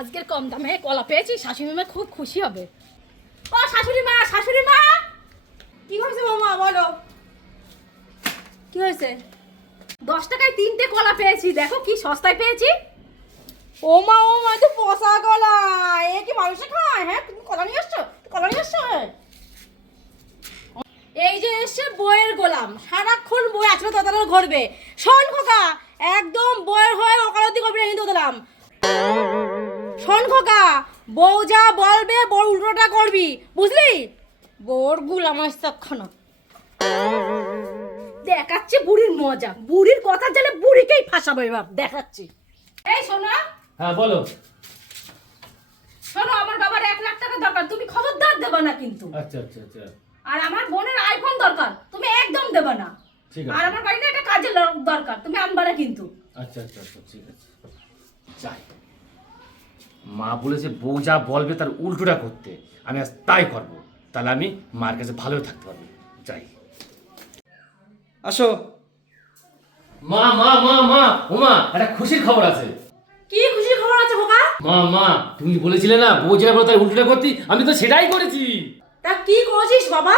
আজকের কম দামে কলা পেয়েছি, শাশুড়ি মা খুব খুশি হবে। ও শাশুড়ি মা শাশুড়ি মা! কি হয়েছে বৌমা, বলো। কি হয়েছে? দশ টাকায় তিনটে কলা পেয়েছি, দেখো কি সস্তায় পেয়েছি। ও মা ও মা তো পচা কলা। এ কি মানুষে খায় হ্যাঁ? তুমি কলা নিয়ে আসছো কলা নিয়ে আসছো এই যে এসে বইয়ের গোলাম। সারাক্ষণ বই আচড়ে তাদের ঘরবে। শোন খোকা, একদম বইয়ের হয়ে ওকালতি করবি না কিন্তু দিলাম। শোন খোকা বউ যা বলবে বউ উল্টোটা করবি বুঝলি? বোর গুলাম আসছাক্ষণ দেখাচ্ছে বুড়ির মজা বুড়ির কথা জানে বুড়িকেই ফাঁসাবো এবার দেখাচ্ছি। এই শোনো হ্যাঁ বলো। শোনো আমার বাবার এক লাখ টাকা দরকার তুমি খবরদার দেবে না কিন্তু। আচ্ছা আচ্ছা আচ্ছা। আর আমার বোনের আইফোন দরকার তুমি একদম দেবে না। ঠিক আর আমার বাড়িতে একটা কাজের লোক দরকার তুমি আনবারে কিন্তু। আচ্ছা আচ্ছা আচ্ছা ঠিক আছে। যাই। মা বলেছে বউ যা বলবে তার উল্টোটা করতে। আমি আজ তাই করব। তাহলে আমি মার কাছে ভালো থাকতে পারব। যাই। আসো। মা মা মা মা ওমা একটা খুশির খবর আছে। কি খুশির খবর আছে খোকা? মা মা তুমি বলেছিলে না বউ যেটা বলে তার উল্টোটা করতে আমি তো সেটাই করেছি। তা কি করেছিস বাবা?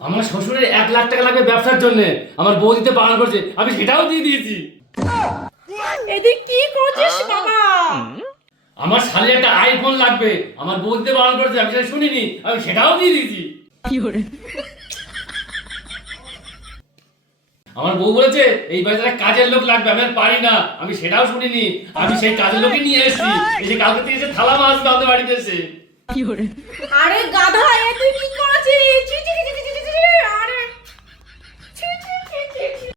আমার শ্বশুরের এক লাখ টাকা লাগবে ব্যবসার জন্য। আমার বউ দিতে বারণ করছে আমি সেটাও দিয়ে দিয়েছি এদিক কি করেছিস বাবা আমার সালে একটা আইফোন লাগবে। আমার বলতে বারণ করছে আমি সেটা শুনিনি আমি সেটাও দিয়ে দিয়েছি। আমার বউ বলেছে এই বাড়িতে কাজের লোক লাগবে আমি আর পারি না আমি সেটাও শুনিনি আমি সেই কাজের লোকে নিয়ে এসেছি। এই যে কালকে থেকে এসে থালা মাছ আমাদের বাড়িতে এসে। আরে গাধা এ তুই